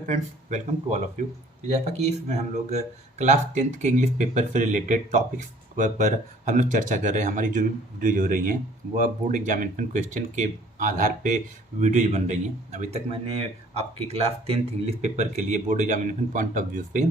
Friends, welcome to all of you. जैसा कि इसमें हम लोग क्लास 10th के इंग्लिश पेपर से रिलेटेड टॉपिक्स पर हम लोग चर्चा कर रहे हैं। हमारी जो भी वीडियो हो रही हैं वह बोर्ड एग्जामिनेशन क्वेश्चन के आधार पे वीडियो बन रही हैं। अभी तक मैंने आपकी क्लास 10th इंग्लिश पेपर के लिए board examination point of view से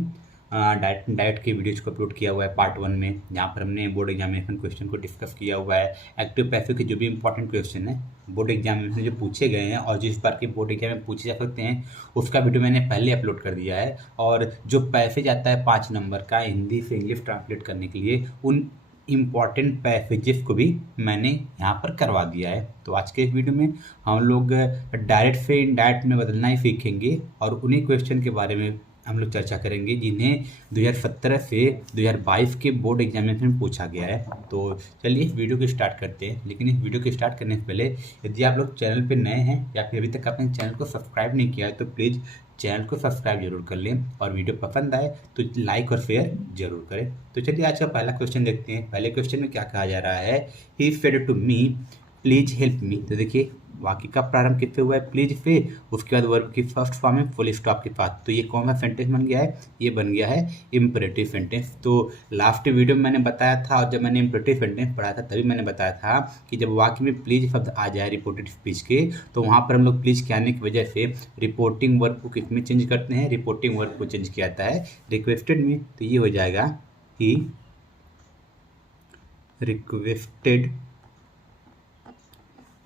डायरेक्ट की वीडियोज़ को अपलोड किया हुआ है पार्ट 1 में, जहाँ पर हमने बोर्ड एग्जामिनेशन क्वेश्चन को डिस्कस किया हुआ है। एक्टिव पैसिव के जो भी इंपॉर्टेंट क्वेश्चन है बोर्ड एग्जामिनेशन जो पूछे गए हैं और जिस बार के बोर्ड एग्जाम में पूछे जा सकते हैं उसका वीडियो मैंने पहले अपलोड कर दिया है। और जो पैसेज आता है 5 नंबर का हिंदी से इंग्लिश ट्रांसलेट करने के लिए, उन इम्पॉर्टेंट पैसेजेस को भी मैंने यहाँ पर करवा दिया है। तो आज के इस वीडियो में हम लोग डायरेक्ट से इनडायरेक्ट में बदलना ही सीखेंगे और उन्हीं क्वेश्चन के बारे में हम लोग चर्चा करेंगे जिन्हें 2017 से 2022 के बोर्ड एग्जामिनेशन में पूछा गया है। तो चलिए इस वीडियो को स्टार्ट करते हैं। लेकिन इस वीडियो को स्टार्ट करने से पहले यदि आप लोग चैनल पे नए हैं या फिर अभी तक आपने चैनल को सब्सक्राइब नहीं किया है तो प्लीज़ चैनल को सब्सक्राइब जरूर कर लें और वीडियो पसंद आए तो लाइक और शेयर जरूर करें। तो चलिए आज का पहला क्वेश्चन देखते हैं। पहले क्वेश्चन में क्या कहा जा रहा है, he said to me please help me. तो देखिए वाक्य का प्रारंभ किससे हुआ है, प्लीज से, उसके बाद वर्ब की फर्स्ट फॉर्म है फुल स्टॉप के साथ। तो ये कौन सा सेंटेंस बन गया है, ये बन गया है इम्परेटिव सेंटेंस। तो लास्ट वीडियो में मैंने बताया था और जब मैंने इम्परेटिव सेंटेंस पढ़ा था तभी मैंने बताया था कि जब वाक्य में प्लीज शब्द आ जाए रिपोर्टेड स्पीच के तो वहाँ पर हम लोग प्लीज के आने की वजह से रिपोर्टिंग वर्ब को किस में चेंज करते हैं, रिपोर्टिंग वर्ब को चेंज किया जाता है रिक्वेस्टेड में। तो ये हो जाएगा ही रिक्वेस्टेड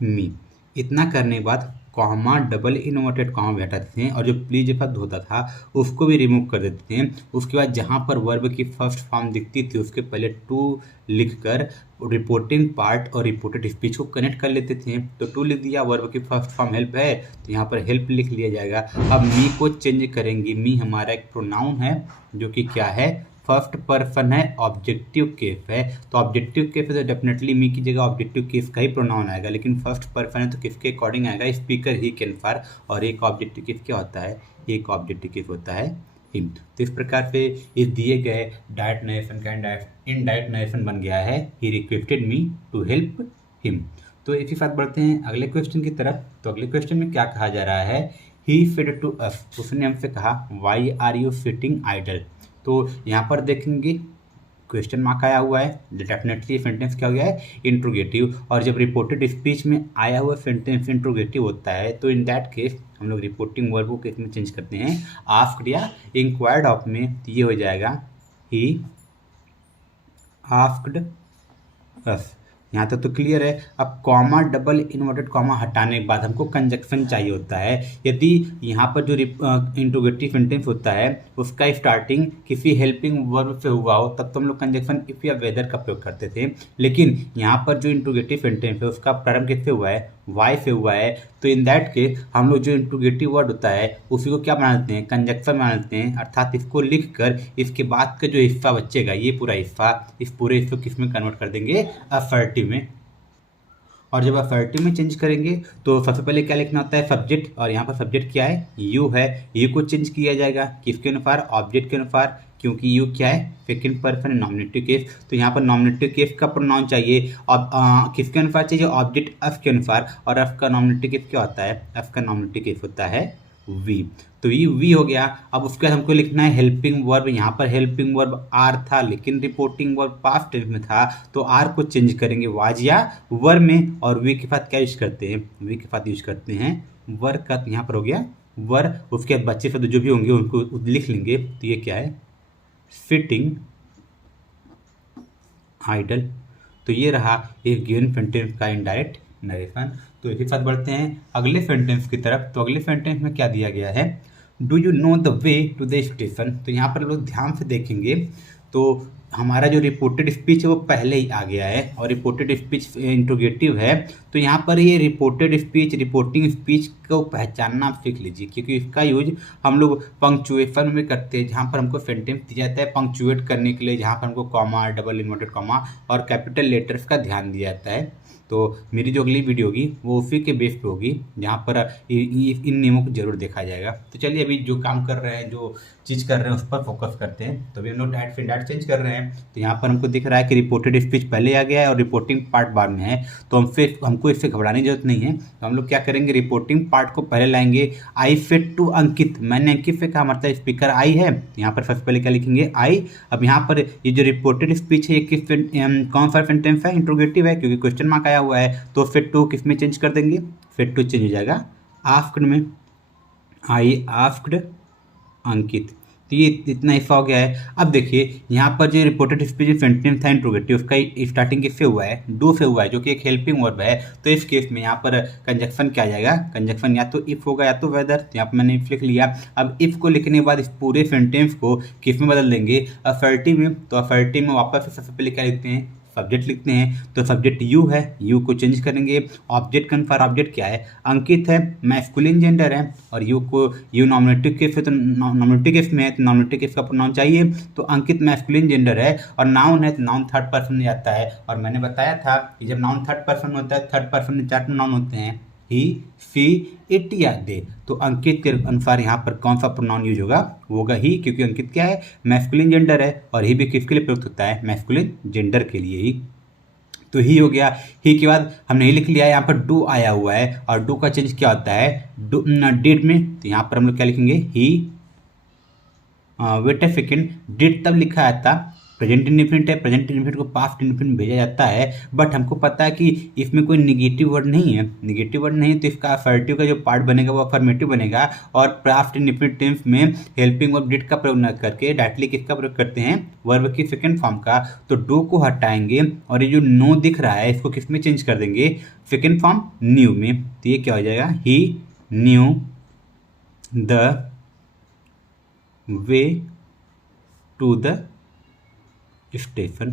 मी। इतना करने के बाद कॉमा डबल इन्वर्टेड कॉमा भी हटा देते हैं और जो प्लीज शब्द होता था उसको भी रिमूव कर देते हैं। उसके बाद जहाँ पर वर्ब की फर्स्ट फॉर्म दिखती थी उसके पहले टू लिखकर रिपोर्टिंग पार्ट और रिपोर्टेड स्पीच को कनेक्ट कर लेते थे। तो टू लिख दिया, वर्ब की फर्स्ट फॉर्म हेल्प है तो यहाँ पर हेल्प लिख लिया जाएगा। अब मी को चेंज करेंगे। मी हमारा एक प्रोनाउन है जो कि क्या है, फर्स्ट पर्सन है, ऑब्जेक्टिव केस है। तो ऑब्जेक्टिव केस है तो डेफिनेटली मी की जगह ऑब्जेक्टिव केस का ही प्रोनाउन आएगा, लेकिन फर्स्ट पर्सन है तो किसके अकॉर्डिंग आएगा, स्पीकर ही कैन फॉर। और एक ऑब्जेक्टिव केस क्या होता है, एक ऑब्जेक्टिव केस होता है हिम। तो इस प्रकार से इस दिए गए डायरेक्ट नरेशन का इनडायरेक्ट नरेशन बन गया है he requested me to help him. तो इसी साथ बढ़ते हैं अगले क्वेश्चन की तरफ। तो अगले क्वेश्चन में क्या कहा जा रहा है, ही सेड टू अस, उसने हमसे कहा why are you sitting idle. तो यहाँ पर देखेंगे क्वेश्चन मार्क आया हुआ है, डेफिनेटली सेंटेंस क्या हो गया है, इंट्रोगेटिव। और जब रिपोर्टेड स्पीच में आया हुआ सेंटेंस इंट्रोगेटिव होता है तो इन दैट केस हम लोग रिपोर्टिंग वर्ब को किस में चेंज करते हैं, आस्क्ड या इंक्वायर्ड ऑफ में। तो ये हो जाएगा ही आस्क्ड अस। यहाँ तक तो क्लियर है। अब कॉमा डबल इन्वर्टेड कॉमा हटाने के बाद हमको कंजक्शन चाहिए होता है। यदि यहाँ पर जो इंट्रोगेटिव सेंटेंस होता है उसका स्टार्टिंग किसी हेल्पिंग वर्ब से हुआ हो तब तो हम लोग कंजक्शन इफ या वेदर का प्रयोग करते थे, लेकिन यहाँ पर जो इंट्रोगेटिव सेंटेंस है उसका प्रारंभ किससे हुआ है, वाई से हुआ है। तो इन दैट केस हम लोग जो इंट्रोगेटिव वर्ड होता है उसी को क्या बना लेते हैं, कंजक्शन बना लेते हैं। अर्थात इसको लिख कर इसके बाद का जो हिस्सा बचेगा, ये पूरा हिस्सा, इस पूरे हिस्से को किस में कन्वर्ट कर देंगे, असर्टिव में। और जब असर्टिव में चेंज करेंगे तो सबसे पहले क्या लिखना होता है, सब्जेक्ट। और यहाँ पर सब्जेक्ट क्या है, यू है। यू को चेंज किया जाएगा किसके अनुसार, ऑब्जेक्ट के अनुसार, क्योंकि यू क्या है, सेकेंड पर्सन नॉमिनेटिव केस। तो यहाँ पर नॉमिनेटिव केस का प्रोनाउन चाहिए और किसके अनुसार चाहिए, ऑब्जेक्ट अफ के अनुसार। और अफ का नॉमिनेटिव केस क्या होता है, अफ का नॉमिनेटिव केस होता है वी। तो ये वी हो गया। अब उसके बाद हमको लिखना है हेल्पिंग वर्ब। यहाँ पर हेल्पिंग वर्ब आर था लेकिन रिपोर्टिंग वर्ब पास्ट टेंस में था तो आर को चेंज करेंगे वाज या वर में। और वी के साथ क्या यूज करते हैं, वी के साथ यूज करते हैं वर का। यहाँ पर हो गया वर। उसके बाद बच्चे शब्द जो भी होंगे उनको लिख लेंगे। तो ये क्या है, सिटिंग आइडल। तो ये रहा एक गिवन सेंटेंस का इनडायरेक्ट नरेशन। तो इसी साथ बढ़ते हैं अगले सेंटेंस की तरफ। तो अगले सेंटेंस में क्या दिया गया है, do you know the way to the station. तो यहाँ पर लोग ध्यान से देखेंगे तो हमारा जो रिपोर्टेड स्पीच है वो पहले ही आ गया है और रिपोर्टेड स्पीच इंट्रोगेटिव है। तो यहाँ पर ये रिपोर्टेड स्पीच रिपोर्टिंग स्पीच को पहचानना आप सीख लीजिए, क्योंकि इसका यूज हम लोग पंक्चुएशन में करते हैं, जहाँ पर हमको सेंटेंस दिया जाता है पंक्चुएट करने के लिए, जहाँ पर हमको कॉमा डबल इन्वर्टेड कॉमा और कैपिटल लेटर्स का ध्यान दिया जाता है। तो मेरी जो अगली वीडियो होगी वो उसी के बेस पे होगी जहाँ पर इन नियमों को जरूर देखा जाएगा। तो चलिए अभी जो काम कर रहे हैं, जो चीज़ कर रहे हैं उस पर फोकस करते हैं। तो अभी हम लोग डायरेक्ट से डायरेक्ट चेंज कर रहे हैं। हैं, तो यहाँ पर हमको दिख रहा है कि रिपोर्टेड स्पीच पहले आ गया है और रिपोर्टिंग पार्ट बाद में है। तो हमको इससे घबराने की जरूरत नहीं है। तो हम लोग क्या करेंगे, रिपोर्टिंग पार्ट को पहले लाएंगे। आई फेड टू अंकित, मैंने अंकित से कहा, मतलब स्पीकर आई है, यहाँ पर सबसे पहले क्या लिखेंगे, आई। अब यहाँ पर ये जो रिपोर्टेड स्पीच है ये किस कौन सा सेंटेंस है, इंट्रोगेटिव है, क्योंकि क्वेश्चन मार्क आया हुआ है। तो फेड टू किस में चेंज कर देंगे, फेड टू चेंज हो जाएगा आस्क्ड में, आई आस्क्ड अंकित। तो ये इतना हिस्सा हो गया है। अब देखिए यहाँ पर जो रिपोर्टेड स्पीच सेंटेंस था इंट्रोगेटिव, उसका स्टार्टिंग किससे हुआ है, डू से हुआ है, जो कि एक हेल्पिंग वर्ब है। तो इस केस में यहाँ पर कंजक्शन क्या आ जाएगा, कंजक्शन या तो इफ होगा या तो वेदर। तो यहाँ पर मैंने इफ लिख लिया। अब इफ को लिखने के बाद इस पूरे सेंटेंस को किस में बदल देंगे, अफर्टिव में। तो अफर्टिव में वापस से सबसे पहले क्या लिखते हैं, सब्जेक्ट लिखते हैं। तो सब्जेक्ट यू है, यू को चेंज करेंगे। ऑब्जेक्ट कन्फर्म, ऑब्जेक्ट क्या है, अंकित है, मैस्कुलिन जेंडर है, और यू को यू नॉमिनेटिव केस है, तो नॉमिनेटिव केस में है तो नॉमिनेटिव केस का प्रोनाउन चाहिए। तो अंकित मैस्कुलिन जेंडर है, और नाउन है तो नाउन थर्ड पर्सन में जाता है। और मैंने बताया था कि जब नाउन थर्ड पर्सन होता है, थर्ड पर्सन में 4 नाउन होते हैं, ही, सी, इट या दे। तो अंकित के अनुसार यहाँ पर कौन सा प्रोनाउन यूज होगा, वो होगा ही, क्योंकि अंकित क्या है, मैस्कुलिन जेंडर है, और ही भी किसके लिए प्रयुक्त होता है, मैस्कुलिन जेंडर के लिए ही। तो ही हो गया। ही के बाद हमने ही लिख लिया, यहाँ पर डू आया हुआ है, और डू का चेंज क्या होता है, डू डिड में। तो यहाँ पर हम लोग क्या लिखेंगे, ही, वेट ए सेकेंड, डिड तब लिखा आया था, प्रेजेंट इंडिफिनिट है, प्रेजेंट इंडिफिनिट को पास्ट इंडिफिनिट भेजा जाता है। बट हमको पता है कि इसमें कोई निगेटिव वर्ड नहीं है, निगेटिव वर्ड नहीं है, तो इसका अफर्टिव का जो पार्ट बनेगा वो अफर्मेटिव बनेगा। और पास्ट इंडिफिनिट टेंस में हेल्पिंग वर्ब डिड का प्रयोग न करके डायरेक्टली किसका प्रयोग करते हैं, वर्ब की सेकंड फॉर्म का। तो डू को हटाएंगे, और ये जो नो दिख रहा है इसको किस में चेंज कर देंगे, सेकंड फॉर्म न्यू में। तो ये क्या हो जाएगा, he knew the way to the station.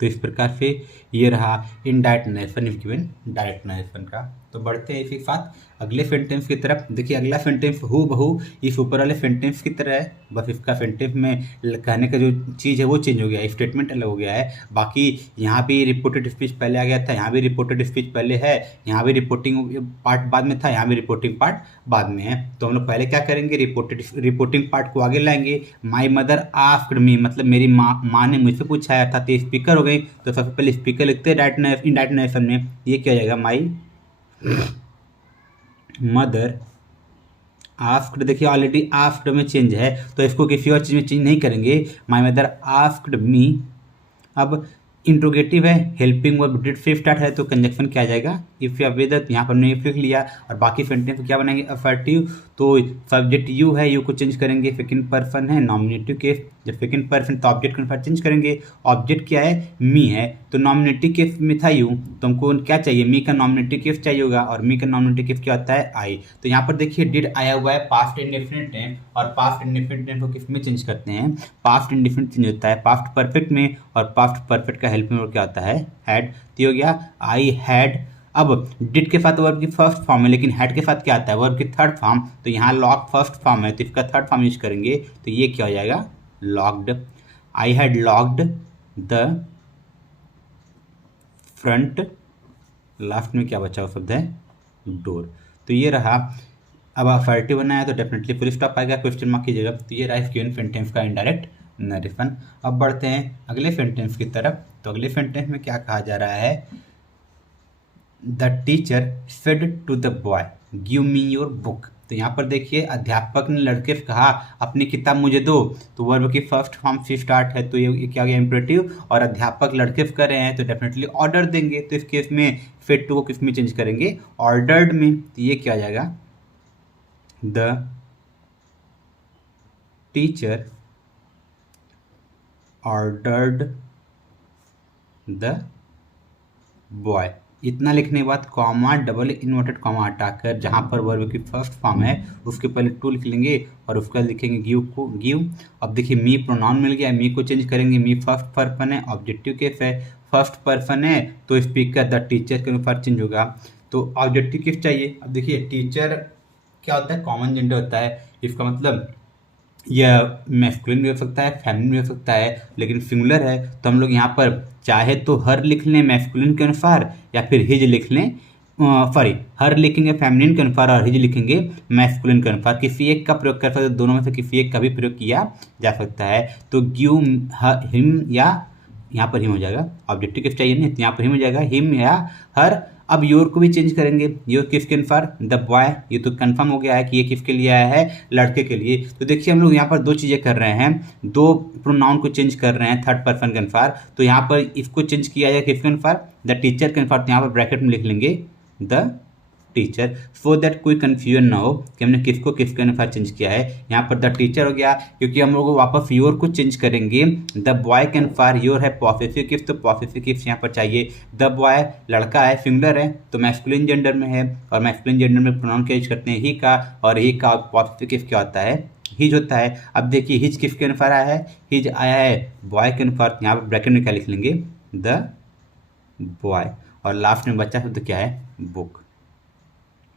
तो इस प्रकार से ये रहा indirect narration if given direct narration का। तो बढ़ते हैं इसी के साथ अगले सेंटेंस की तरफ। देखिए अगला सेंटेंस हूबहू इस ऊपर वाले सेंटेंस की तरह है, बस इसका सेंटेंस में कहने का जो चीज़ है वो चेंज हो गया है, स्टेटमेंट अलग हो गया है। बाकी यहाँ भी रिपोर्टेड स्पीच पहले आ गया था, यहाँ भी रिपोर्टेड स्पीच पहले है, यहाँ भी रिपोर्टिंग पार्ट बाद में था, यहाँ भी रिपोर्टिंग पार्ट बाद में है। तो हम लोग पहले क्या करेंगे, रिपोर्टिंग पार्ट को आगे लाएंगे। माई मदर आस्क्ड मी, मतलब मेरी माँ ने मुझसे पूछा है, अर्थात स्पीकर हो गई। तो सबसे पहले स्पीकर लिखते हैं इनडायरेक्ट नरेशन में। ये क्या हो जाएगा, माई मदर आस्क्ड। देखिए ऑलरेडी आस्क्ड में चेंज है, तो इसको किसी और चीज़ में चेंज नहीं करेंगे। My mother asked me. अब इंट्रोगेटिव है, हेल्पिंग वर्ब डिड से स्टार्ट है, तो कंजक्शन क्या आ जाएगा, इफ या विद। यहाँ पर हमने इफ लिख लिया, और बाकी सेंटेंस क्या बनाएंगे, अफर्टिव। तो सब्जेक्ट यू है, यू को चेंज करेंगे, सेकंड पर्सन है, नॉमिनेटिव केस। जब सेकंड पर्सन तो ऑब्जेक्ट के अनुसार चेंज करेंगे। ऑब्जेक्ट क्या है, मी है, तो नॉमिनेटिव केस में था यू, तो हमको क्या चाहिए, मी का नॉमिनेटिव केस चाहिए होगा, और मी का नॉमिनेटिव केस क्या होता है, आई। तो यहाँ पर देखिए डिड आया हुआ है पास्ट इंडेफिनिट टेंस, और पास्ट इंडेफिनिट टेंस को किस में चेंज करते हैं, पास्ट इंडेफिनिट चेंज होता है पास्ट परफेक्ट में, और पास्ट परफेक्ट का हेल्पिंग वर्ब क्या होता है, हैड। तो हो गया आई हैड। अब डिड के साथ वर्ब की फर्स्ट फॉर्म है, लेकिन हैड के साथ क्या आता है, वर्ब की थर्ड फॉर्म। तो यहाँ लॉक फर्स्ट फॉर्म है, तो इसका थर्ड फॉर्म यूज करेंगे, तो ये क्या हो जाएगा, locked. I had locked the front, last में क्या बचा हुआ शब्द है, डोर। तो ये रहा। अब अफर्टिव बनाया तो डेफिनेटली फुल स्टॉप आएगा, क्वेश्चन मार्क की जगह। तो ये रहा गिवन सेंटेंस का इनडायरेक्ट नरेशन। अब बढ़ते हैं अगले सेंटेंस की तरफ। तो अगले सेंटेंस में क्या कहा जा रहा है, the teacher said to the boy give me your book. तो यहाँ पर देखिए अध्यापक ने लड़के से कहा अपनी किताब मुझे दो, तो वर्ब की फर्स्ट फॉर्म से स्टार्ट है, तो ये क्या गया, इंपरेटिव। और अध्यापक लड़के से कर रहे हैं तो डेफिनेटली ऑर्डर देंगे। तो इस केस में सेड टू को किस में चेंज करेंगे, ऑर्डर्ड में। तो ये क्या आ जाएगा, the teacher ordered the boy. इतना लिखने के बाद कॉमा डबल इन्वर्टेड कॉमा हटाकर जहाँ पर वर्ब की फर्स्ट फॉर्म है उसके पहले टू लिख लेंगे, और उसका लिखेंगे गिव को गिव। अब देखिए मी प्रोनाउन मिल गया, मी को चेंज करेंगे, मी फर्स्ट पर्सन है, ऑब्जेक्टिव केस है, फर्स्ट पर्सन है, तो स्पीकर द टीचर के अनुसार चेंज होगा। तो ऑब्जेक्टिव केस चाहिए। अब देखिए टीचर क्या होता है, कॉमन जेंडर होता है, इसका मतलब यह मैस्कुलिन भी हो सकता है, फेमिनिन भी हो सकता है, लेकिन सिंगुलर है। तो हम लोग यहाँ पर चाहे तो हर लिख लें मैस्कुलिन के अनुसार, या फिर हिज लिख लें सॉरी, हर लिखेंगे फेमिनिन कन्फर और हिज लिखेंगे मैस्कुलिन कन्फर। किसी एक का प्रयोग कर सकते, दोनों में से किसी एक का भी प्रयोग किया जा सकता है। तो गिव हिम, या यहाँ पर हिम हो जाएगा, ऑब्जेक्टिव किस चाहिए नहीं, यहाँ पर हिम हो जाएगा, हिम या हर। अब योर को भी चेंज करेंगे, योर किसके अनुसार, द बॉय। ये तो कंफर्म हो गया है कि ये किसके लिए आया है, लड़के के लिए। तो देखिए हम लोग यहाँ पर दो चीज़ें कर रहे हैं, दो प्रोनाउन को चेंज कर रहे हैं थर्ड पर्सन के अनुसार। तो यहाँ पर इसको चेंज किया जाए किसके अनुसार, द टीचर के अनुसार। तो यहाँ पर ब्रैकेट में लिख लेंगे द टीचर, सो दैट कोई कन्फ्यूजन ना हो कि हमने किसको किसके अनुसार चेंज किया है। यहाँ पर द टीचर हो गया, क्योंकि हम लोग वापस योर को चेंज करेंगे द बॉय के अनुसार। योर है पॉसेसिव किफ, तो पॉसेसिव किफ यहाँ पर चाहिए। द बॉय लड़का है, सिंगुलर है, तो मैस्कुलिन जेंडर में है, और मैस्कुलिन जेंडर में प्रोनाउन क्या यूज करते हैं, ही का, और ही का पॉसेसिव किफ क्या होता है, हिज होता है। अब देखिए हिज किसके अनुसार आया है, हिज आया है बॉय के अनुसार। यहाँ पर ब्रैकेट में क्या लिख लेंगे, द बॉय, और लास्ट में बच्चा शब्द क्या है, बुक,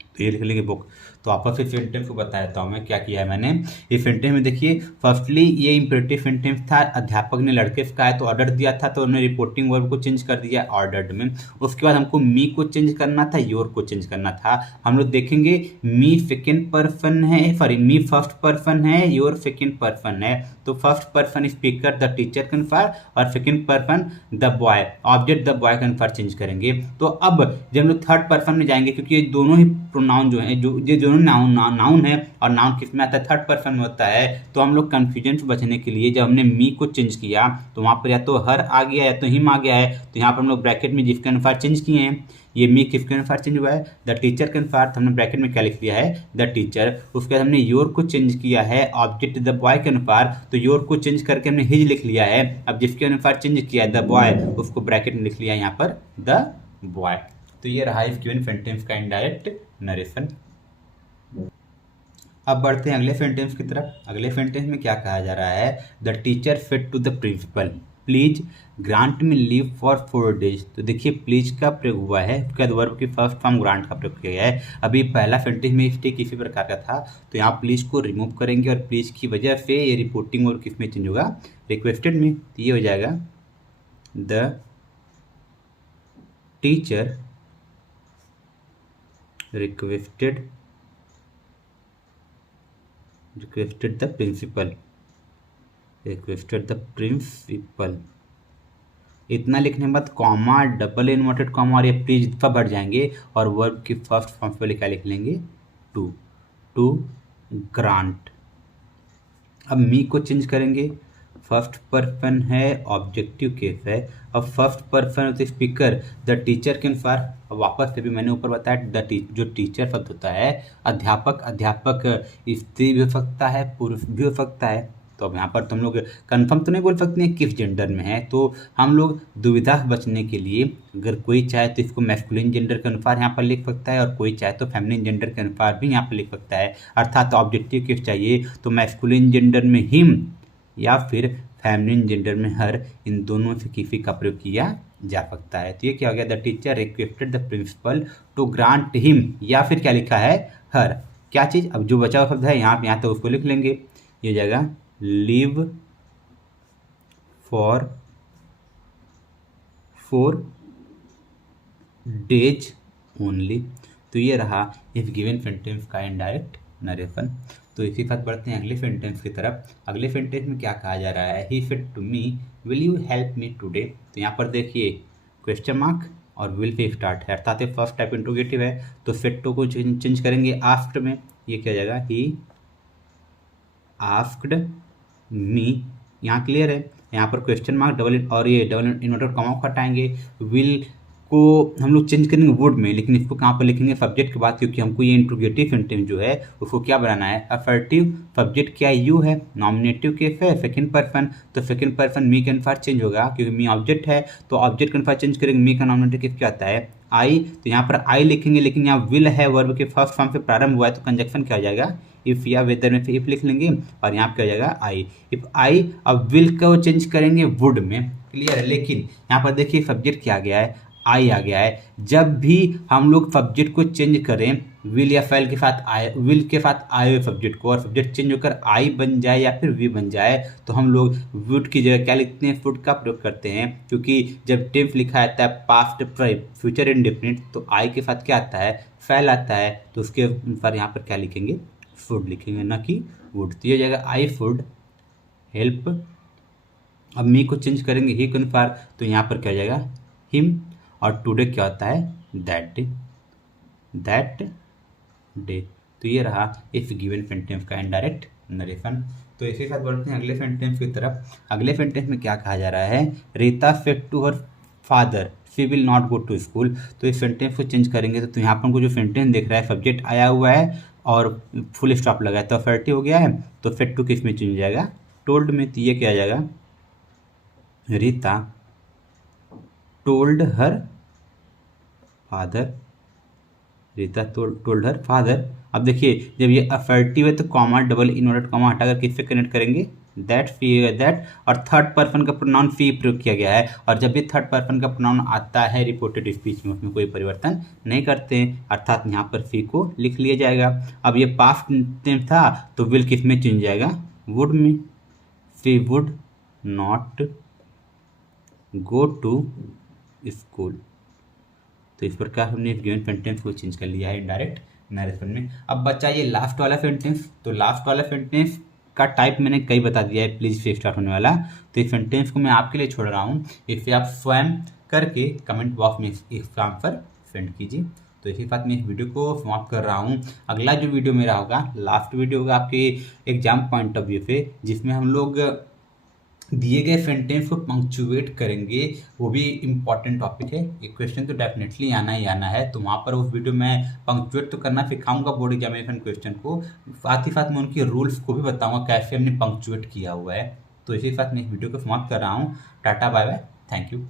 तो ये लिख लेंगे बुक। तो आपस में सेंटेंस को बताया था मैं क्या किया है मैंने। ये सेंटेंस में देखिए, फर्स्टली ये इंपेरेटिव सेंटेंस था, अध्यापक ने लड़के से कहा है तो ऑर्डर दिया था, तो उन्होंने रिपोर्टिंग वर्ब को चेंज कर दिया ऑर्डर्ड में। उसके बाद हमको मी को चेंज करना था, योर को चेंज करना था। हम लोग देखेंगे मी सेकेंड पर्सन है, सॉरी मी फर्स्ट पर्सन है, योर सेकेंड पर्सन है। तो first person speaker the teacher के अनुसार, और second person the boy, object the boy के अनुसार चेंज करेंगे। तो अब जब हम लोग थर्ड पर्सन में जाएंगे, क्योंकि ये दोनों ही प्रोनाउन जो है, जो ये दोनों नाउन है, और नाउन किस में आता है, थर्ड पर्सन में होता है। तो हम लोग कंफ्यूजन से बचने के लिए जब हमने मी को चेंज किया, तो वहाँ पर या तो हर आ गया या तो हिम आ गया है। तो यहाँ पर हम लोग ब्रैकेट में जिसके अनुसार चेंज किए हैं, ये मी किसके अनुसार चेंज हुआ है, द टीचर के अनुसार। तो हमने ब्रैकेट में क्या लिख दिया है, द टीचर। उसके बाद हमने योर को चेंज किया है ऑब्जेक्ट द बॉय के अनुसार, तो योर को चेंज करके हमने हिज लिख लिया है। अब जिसके अनुसार चेंज किया है द बॉय, उसको ब्रैकेट में लिख लिया है यहाँ पर द बॉय। तो ये रहा इस गिवन सेंटेंस का इनडायरेक्ट नरेशन। अब बढ़ते हैं अगले सेंटेंस की तरफ। अगले सेंटेंस में क्या कहा जा रहा है, the teacher said to the principal please grant me leave for 4 days। तो देखिए प्लीज का प्रयोग हुआ है, उसके बाद वर्ब की फर्स्ट फॉर्म ग्रांट का प्रयोग किया गया है। अभी पहला सेंटेंस में स्टेक इसी प्रकार का था, तो यहाँ प्लीज को रिमूव करेंगे, और प्लीज की वजह से ये रिपोर्टिंग और किस में चेंज होगा, रिक्वेस्टेड में। तो ये हो जाएगा the teacher requested the principal, requested the principal. इतना लिखने के बाद कॉमा, डबल इन्वर्टेड कॉमा और ये प्लीज पर बढ़ जाएंगे, और वर्ब की फर्स्ट फॉर्म पे क्या लिख लेंगे, टू ग्रांट। अब मी को चेंज करेंगे, फर्स्ट पर्सन है, ऑब्जेक्टिव केस है। अब first person of the speaker the teacher के अनुसार। अब वापस से भी मैंने ऊपर बताया जो टीचर शब्द होता है, अध्यापक स्त्री भी हो सकता है, पुरुष भी हो सकता है। तो अब यहाँ पर तुम लोग कंफर्म तो नहीं बोल सकते हैं किस जेंडर में है, तो हम लोग दुविधा से बचने के लिए अगर कोई चाहे तो इसको मैस्कुलिन जेंडर के अनुसार यहाँ पर लिख सकता है, और कोई चाहे तो फेमिनिन जेंडर के अनुसार भी यहाँ पर लिख सकता है। अर्थात ऑब्जेक्टिव केस चाहिए तो मैस्कुलिन जेंडर में हिम, या फिर फेमिनिन जेंडर में हर, इन दोनों से किसी का प्रयोग किया जा सकता है। तो ये क्या हो गया, the teacher requested the principal to grant him, या फिर क्या लिखा है, हर, क्या चीज़। अब जो बचा हुआ शब्द है यहाँ तो उसको लिख लेंगे, ये हो जाएगा लीव फॉर 4 days ओनली। तो ये रहा इस गिवन सेंटेंस का इनडायरेक्ट नरेशन। तो इसी के साथ बढ़ते हैं अगले सेंटेंस की तरफ। अगले सेंटेंस में क्या कहा जा रहा है, he said to me will you help me today. तो यहाँ पर देखिए क्वेश्चन मार्क और विल पे स्टार्ट है, अर्थात फर्स्ट टाइप इंट्रोगेटिव है, तो सेड टू को चेंज करेंगे आस्क्ड में। ये क्या हो जाएगा, ही आस्क्ड मी। यहाँ क्लियर है, यहाँ पर क्वेश्चन मार्क डबल और ये डबल इन्वर्टेड कॉमा को हटाएंगे। विल को हम लोग चेंज करेंगे वुड में, लेकिन इसको कहाँ पर लिखेंगे, सब्जेक्ट के बाद, क्योंकि हमको ये इंट्रोगेटिव सेंटेंस जो है उसको क्या बनाना है, असर्टिव। सब्जेक्ट क्या यू है, नॉमिनेटिव केस है, सेकंड पर्सन, तो सेकंड पर्सन मी के अनुसार चेंज होगा, क्योंकि मी ऑब्जेक्ट है तो ऑब्जेक्ट के अनुसार चेंज करेंगे। मी का नॉमिनेटिव केस क्या आता है, आई, तो यहाँ पर आई लिखेंगे, लेकिन यहाँ विल है, वर्ब के फर्स्ट फॉर्म से प्रारंभ हुआ है, तो कंजक्शन क्या हो जाएगा, इफ या वेदर में से इफ लिख लेंगे, और यहाँ पे क्या हो जाएगा आई, इफ आई। अब विल को चेंज करेंगे वुड में, क्लियर है। लेकिन यहाँ पर देखिए सब्जेक्ट क्या आ गया है, आई आ गया है। जब भी हम लोग सब्जेक्ट को चेंज करें विल या फैल के साथ आए, विल के साथ आए हुए सब्जेक्ट को, और सब्जेक्ट चेंज होकर आई बन जाए या फिर वी बन जाए, तो हम लोग वुड की जगह क्या लिखते हैं, फुड का प्रयोग करते हैं। क्योंकि जब टेंस लिखा आता है पास्ट फ्यूचर इंडेफिनिट, तो आई के साथ क्या आता है, फैल आता है, तो उसके अनुसार यहाँ पर क्या लिखेंगे, फुड लिखेंगे, ना कि वुड। तो ये जगह आई फुड हेल्प। अब मी को चेंज करेंगे ही के अनुसार, तो यहाँ पर क्या हो जाएगा, हिम। और टुडे क्या होता है, दैट डे, दैट डे। तो ये रहा इफ गिवन सेंटेंस का इनडायरेक्ट नरेशन। तो इसी के साथ बढ़ते हैं अगले सेंटेंस की तरफ। अगले सेंटेंस में क्या कहा जा रहा है, Rita said to her father she will not go to school. तो इस सेंटेंस को चेंज करेंगे तो यहाँ पर हमको जो सेंटेंस देख रहा है, सब्जेक्ट आया हुआ है और फुल स्टॉप लगा है, तो अफर्टिव हो गया है, तो सेड टू किस में चेंज हो जाएगा, टोल्ड में। तो ये क्या आ जाएगा, Rita told her father, Rita told her father. अब देखिए जब ये अफर्टिव है तो कॉमा, डबल इनवर्टेड कॉमा हटाकर किससे कनेक्ट करेंगे, दैट, फी, दैट, और थर्ड पर्सन का प्रोनाउन फी प्रयोग किया गया है। और जब भी थर्ड पर्सन का प्रोनाउन आता है रिपोर्टेड स्पीच में, उसमें कोई परिवर्तन नहीं करते हैं, अर्थात यहाँ पर फी को लिख लिया जाएगा। अब ये पास्ट टेंस था तो विल किस में चेंज जाएगा, वुड में, she would not go to school. तो इस प्रकार हमने गिवन सेंटेंस को चेंज कर लिया है इनडायरेक्ट नरेशन में। अब बचा ये लास्ट वाला सेंटेंस। तो लास्ट वाला सेंटेंस का टाइप मैंने कई बता दिया है, प्लीज से स्टार्ट होने वाला। तो इस सेंटेंस को मैं आपके लिए छोड़ रहा हूँ, इसे आप स्वयं करके कमेंट बॉक्स में इसका आंसर सेंड कीजिए। तो इसी बात मैं इस वीडियो को समाप्त कर रहा हूँ। अगला जो वीडियो मेरा होगा, लास्ट वीडियो होगा आपके एग्जाम पॉइंट ऑफ व्यू से, जिसमें हम लोग दिए गए सेंटेंस को पंक्चुएट करेंगे। वो भी इम्पॉर्टेंट टॉपिक है, ये क्वेश्चन तो डेफिनेटली आना ही आना है। तो वहाँ पर उस वीडियो में पंक्चुएट तो करना सिखाऊंगा बोर्ड एग्जामिनेशन क्वेश्चन को, साथ ही साथ मैं उनके रूल्स को भी बताऊंगा कैसे हमने पंक्चुएट किया हुआ है। तो इसी के साथ मैं इस वीडियो को समाप्त कर रहा हूँ। Tata bye bye, thank you.